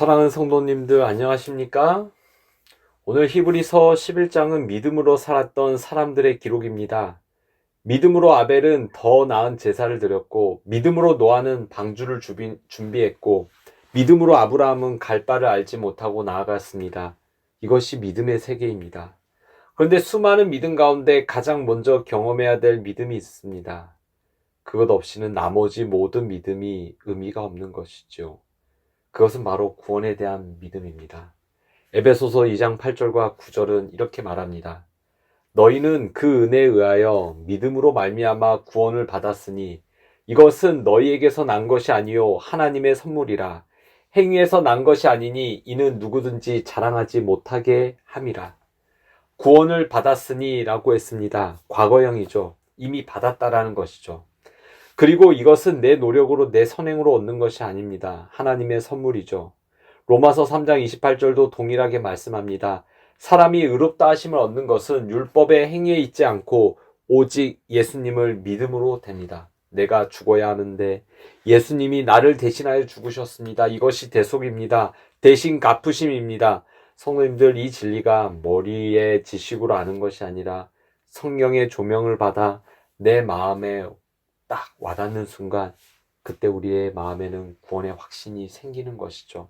사랑하는 성도님들 안녕하십니까? 오늘 히브리서 11장은 믿음으로 살았던 사람들의 기록입니다. 믿음으로 아벨은 더 나은 제사를 드렸고, 믿음으로 노아는 방주를 준비했고, 믿음으로 아브라함은 갈 바를 알지 못하고 나아갔습니다. 이것이 믿음의 세계입니다. 그런데 수많은 믿음 가운데 가장 먼저 경험해야 될 믿음이 있습니다. 그것 없이는 나머지 모든 믿음이 의미가 없는 것이죠. 그것은 바로 구원에 대한 믿음입니다. 에베소서 2장 8절과 9절은 이렇게 말합니다. 너희는 그 은혜에 의하여 믿음으로 말미암아 구원을 받았으니 이것은 너희에게서 난 것이 아니요 하나님의 선물이라. 행위에서 난 것이 아니니 이는 누구든지 자랑하지 못하게 함이라. 구원을 받았으니 라고 했습니다. 과거형이죠. 이미 받았다라는 것이죠. 그리고 이것은 내 노력으로 내 선행으로 얻는 것이 아닙니다. 하나님의 선물이죠. 로마서 3장 28절도 동일하게 말씀합니다. 사람이 의롭다 하심을 얻는 것은 율법의 행위에 있지 않고 오직 예수님을 믿음으로 됩니다. 내가 죽어야 하는데 예수님이 나를 대신하여 죽으셨습니다. 이것이 대속입니다. 대신 갚으심입니다. 성도님들, 이 진리가 머리의 지식으로 아는 것이 아니라 성령의 조명을 받아 내 마음에 딱 와닿는 순간, 그때 우리의 마음에는 구원의 확신이 생기는 것이죠.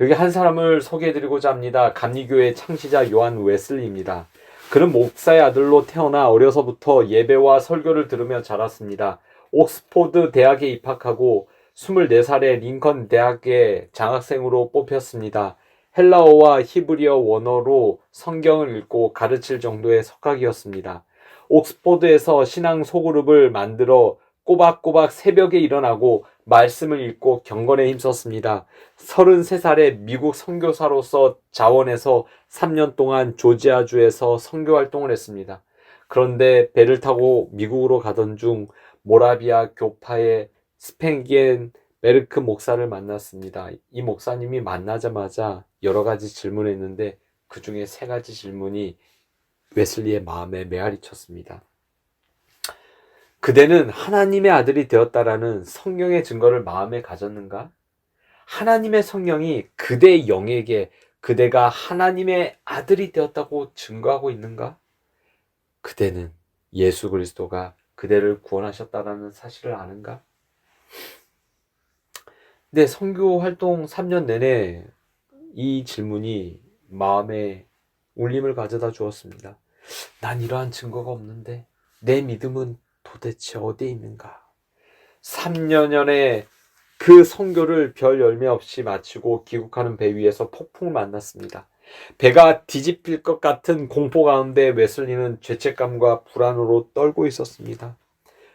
여기 한 사람을 소개해드리고자 합니다. 감리교의 창시자 요한 웨슬리입니다. 그는 목사의 아들로 태어나 어려서부터 예배와 설교를 들으며 자랐습니다. 옥스포드 대학에 입학하고 24살에 링컨 대학의 장학생으로 뽑혔습니다. 헬라어와 히브리어 원어로 성경을 읽고 가르칠 정도의 석학이었습니다. 옥스포드에서 신앙 소그룹을 만들어 꼬박꼬박 새벽에 일어나고 말씀을 읽고 경건에 힘썼습니다. 33살에 미국 선교사로서 자원해서 3년 동안 조지아주에서 선교 활동을 했습니다. 그런데 배를 타고 미국으로 가던 중 모라비아 교파의 스펜겐 메르크 목사를 만났습니다. 이 목사님이 만나자마자 여러 가지 질문을 했는데 그 중에 3가지 질문이 웨슬리의 마음에 메아리 쳤습니다. 그대는 하나님의 아들이 되었다라는 성경의 증거를 마음에 가졌는가? 하나님의 성령이 그대의 영에게 그대가 하나님의 아들이 되었다고 증거하고 있는가? 그대는 예수 그리스도가 그대를 구원하셨다라는 사실을 아는가? 네, 선교 활동 3년 내내 이 질문이 마음에 울림을 가져다 주었습니다. 난 이러한 증거가 없는데 내 믿음은 도대체 어디에 있는가? 3년여의 그 선교를 별 열매 없이 마치고 귀국하는 배 위에서 폭풍을 만났습니다. 배가 뒤집힐 것 같은 공포 가운데 웨슬리는 죄책감과 불안으로 떨고 있었습니다.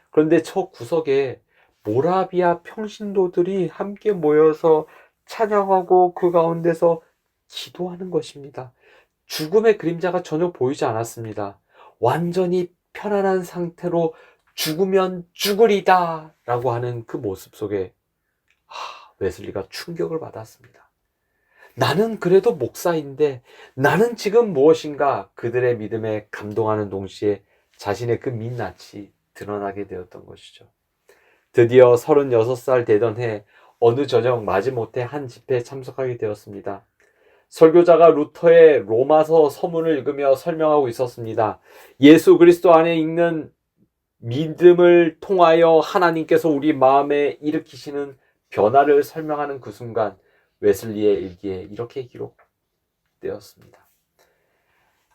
그런데 저 구석에 모라비아 평신도들이 함께 모여서 찬양하고 그 가운데서 기도하는 것입니다. 죽음의 그림자가 전혀 보이지 않았습니다. 완전히 편안한 상태로 죽으면 죽으리다 라고 하는 그 모습 속에 웨슬리가 충격을 받았습니다. 나는 그래도 목사인데 나는 지금 무엇인가? 그들의 믿음에 감동하는 동시에 자신의 그 민낯이 드러나게 되었던 것이죠. 드디어 36살 되던 해 어느 저녁 마지못해 한 집회에 참석하게 되었습니다. 설교자가 루터의 로마서 서문을 읽으며 설명하고 있었습니다. 예수 그리스도 안에 있는 믿음을 통하여 하나님께서 우리 마음에 일으키시는 변화를 설명하는 그 순간 웨슬리의 일기에 이렇게 기록되었습니다.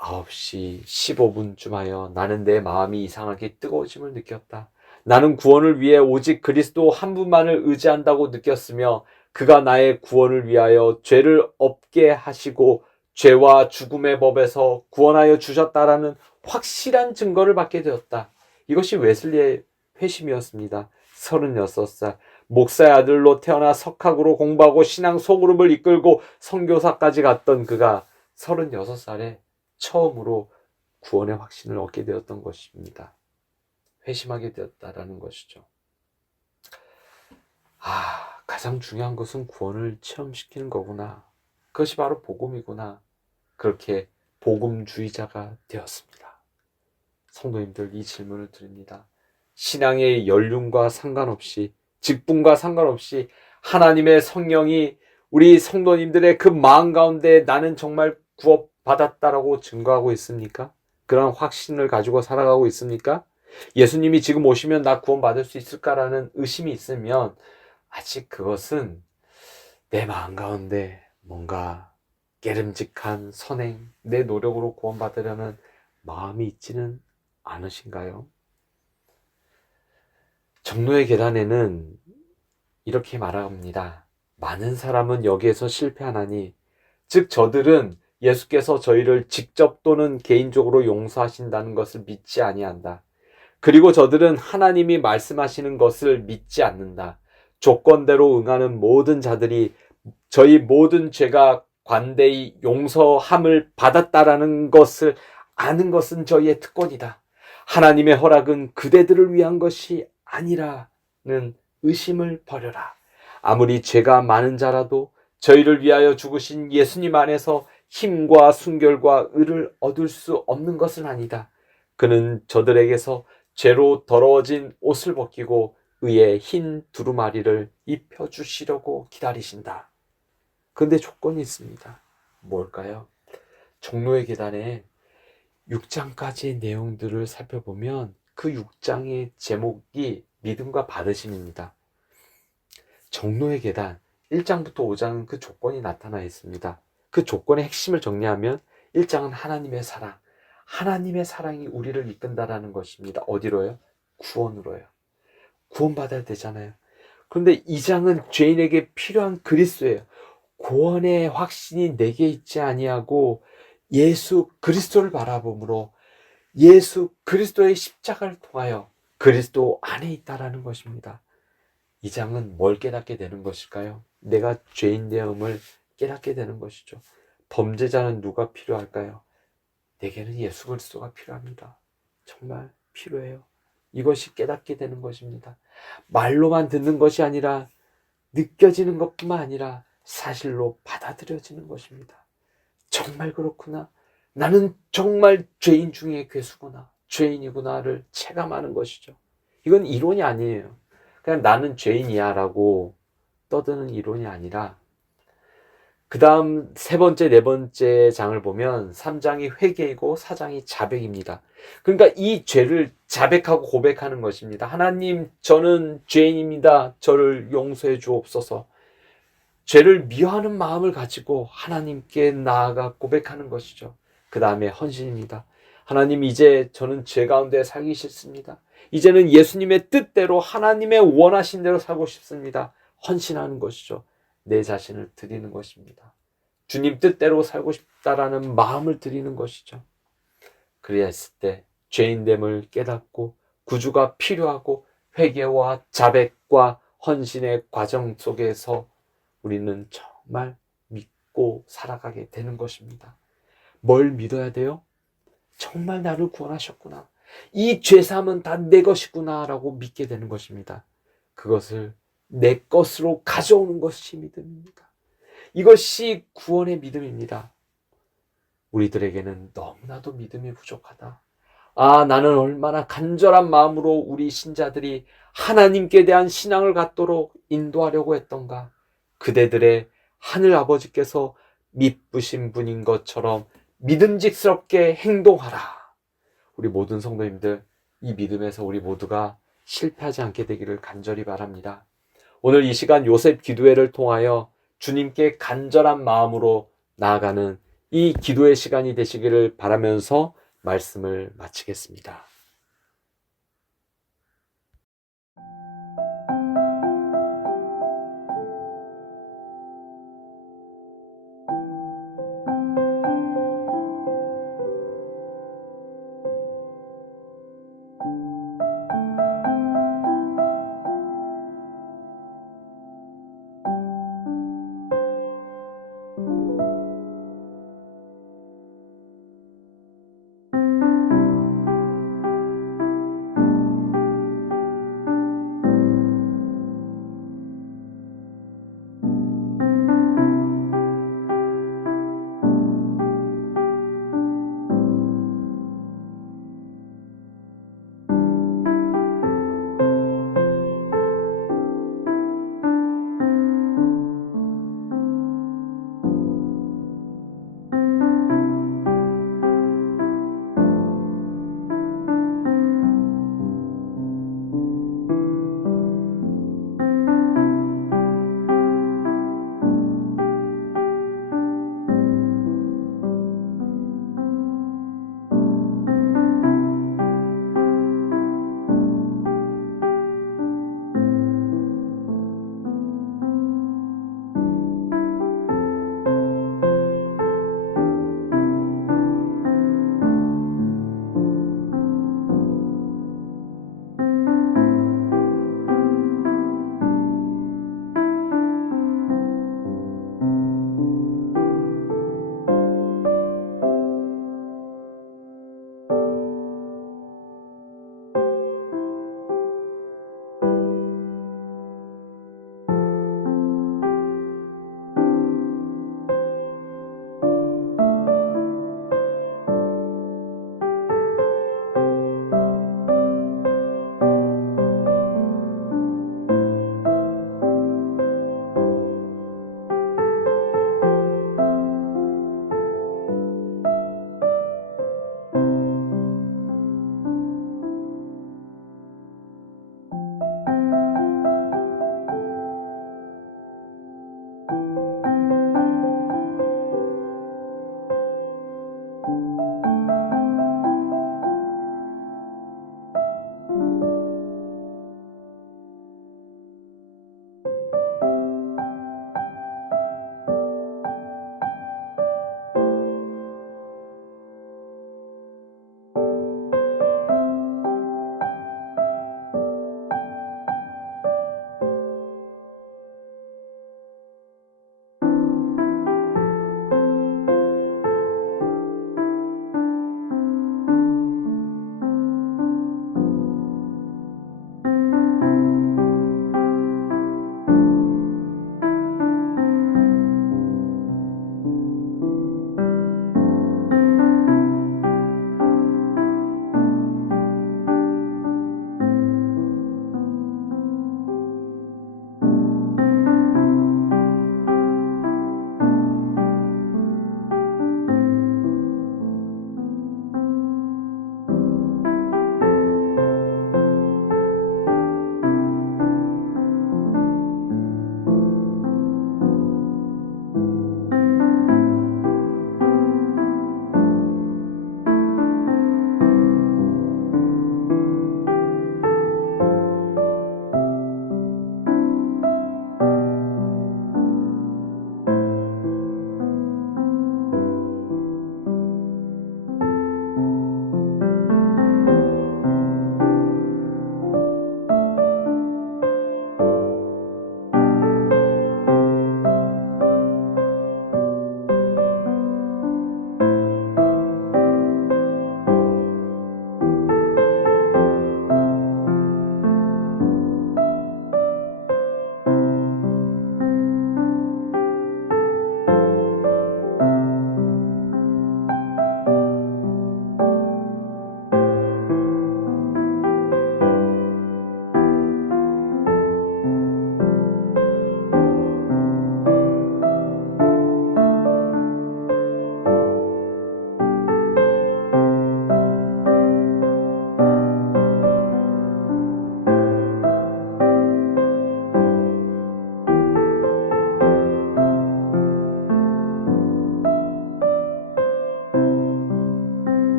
9시 15분쯤 하여 나는 내 마음이 이상하게 뜨거워짐을 느꼈다. 나는 구원을 위해 오직 그리스도 한 분만을 의지한다고 느꼈으며 그가 나의 구원을 위하여 죄를 없게 하시고 죄와 죽음의 법에서 구원하여 주셨다라는 확실한 증거를 받게 되었다. 이것이 웨슬리의 회심이었습니다. 36살 목사의 아들로 태어나 석학으로 공부하고 신앙 소그룹을 이끌고 선교사까지 갔던 그가 36살에 처음으로 구원의 확신을 얻게 되었던 것입니다. 회심하게 되었다라는 것이죠. 가장 중요한 것은 구원을 체험시키는 거구나. 그것이 바로 복음이구나. 그렇게 복음주의자가 되었습니다. 성도님들, 이 질문을 드립니다. 신앙의 연륜과 상관없이, 직분과 상관없이 하나님의 성령이 우리 성도님들의 그 마음 가운데 나는 정말 구원받았다라고 증거하고 있습니까? 그런 확신을 가지고 살아가고 있습니까? 예수님이 지금 오시면 나 구원받을 수 있을까라는 의심이 있으면 아직 그것은 내 마음 가운데 뭔가 깨름직한 선행, 내 노력으로 구원받으려는 마음이 있지는 않으신가요? 정노의 계단에는 이렇게 말합니다. 많은 사람은 여기에서 실패하나니, 즉 저들은 예수께서 저희를 직접 또는 개인적으로 용서하신다는 것을 믿지 아니한다. 그리고 저들은 하나님이 말씀하시는 것을 믿지 않는다. 조건대로 응하는 모든 자들이 저희 모든 죄가 관대히 용서함을 받았다라는 것을 아는 것은 저희의 특권이다. 하나님의 허락은 그대들을 위한 것이 아니라는 의심을 버려라. 아무리 죄가 많은 자라도 저희를 위하여 죽으신 예수님 안에서 힘과 순결과 의를 얻을 수 없는 것은 아니다. 그는 저들에게서 죄로 더러워진 옷을 벗기고 의의 흰 두루마리를 입혀주시려고 기다리신다. 그런데 조건이 있습니다. 뭘까요? 종로의 계단에 6장까지의 내용들을 살펴보면 그 6장의 제목이 믿음과 받으심입니다. 종로의 계단 1장부터 5장은 그 조건이 나타나 있습니다. 그 조건의 핵심을 정리하면 1장은 하나님의 사랑, 하나님의 사랑이 우리를 이끈다라는 것입니다. 어디로요? 구원으로요. 구원받아야 되잖아요. 그런데 2장은 죄인에게 필요한 그리스도예요. 구원의 확신이 내게 있지 아니하고 예수 그리스도를 바라봄으로 예수 그리스도의 십자가를 통하여 그리스도 안에 있다라는 것입니다. 2장은 뭘 깨닫게 되는 것일까요? 내가 죄인 되음을 깨닫게 되는 것이죠. 범죄자는 누가 필요할까요? 내게는 예수 그리스도가 필요합니다. 정말 필요해요. 이것이 깨닫게 되는 것입니다. 말로만 듣는 것이 아니라 느껴지는 것뿐만 아니라 사실로 받아들여지는 것입니다. 정말 그렇구나. 나는 정말 죄인 중에 괴수구나. 죄인이구나를 체감하는 것이죠. 이건 이론이 아니에요. 그냥 나는 죄인이야 라고 떠드는 이론이 아니라 그 다음 세 번째, 네 번째 장을 보면 3장이 회개이고 4장이 자백입니다. 그러니까 이 죄를 자백하고 고백하는 것입니다. 하나님, 저는 죄인입니다. 저를 용서해 주옵소서. 죄를 미워하는 마음을 가지고 하나님께 나아가 고백하는 것이죠. 그 다음에 헌신입니다. 하나님, 이제 저는 죄 가운데 살기 싫습니다. 이제는 예수님의 뜻대로 하나님의 원하신 대로 살고 싶습니다. 헌신하는 것이죠. 내 자신을 드리는 것입니다. 주님 뜻대로 살고 싶다라는 마음을 드리는 것이죠. 그래야 했을 때 죄인됨을 깨닫고 구주가 필요하고 회개와 자백과 헌신의 과정 속에서 우리는 정말 믿고 살아가게 되는 것입니다. 뭘 믿어야 돼요? 정말 나를 구원하셨구나. 이 죄사함은 다 내 것이구나 라고 믿게 되는 것입니다. 그것을 내 것으로 가져오는 것이 믿음입니다. 이것이 구원의 믿음입니다. 우리들에게는 너무나도 믿음이 부족하다. 나는 얼마나 간절한 마음으로 우리 신자들이 하나님께 대한 신앙을 갖도록 인도하려고 했던가. 그대들의 하늘 아버지께서 미쁘신 분인 것처럼 믿음직스럽게 행동하라. 우리 모든 성도님들, 이 믿음에서 우리 모두가 실패하지 않게 되기를 간절히 바랍니다. 오늘 이 시간 요셉 기도회를 통하여 주님께 간절한 마음으로 나아가는 이 기도의 시간이 되시기를 바라면서 말씀을 마치겠습니다.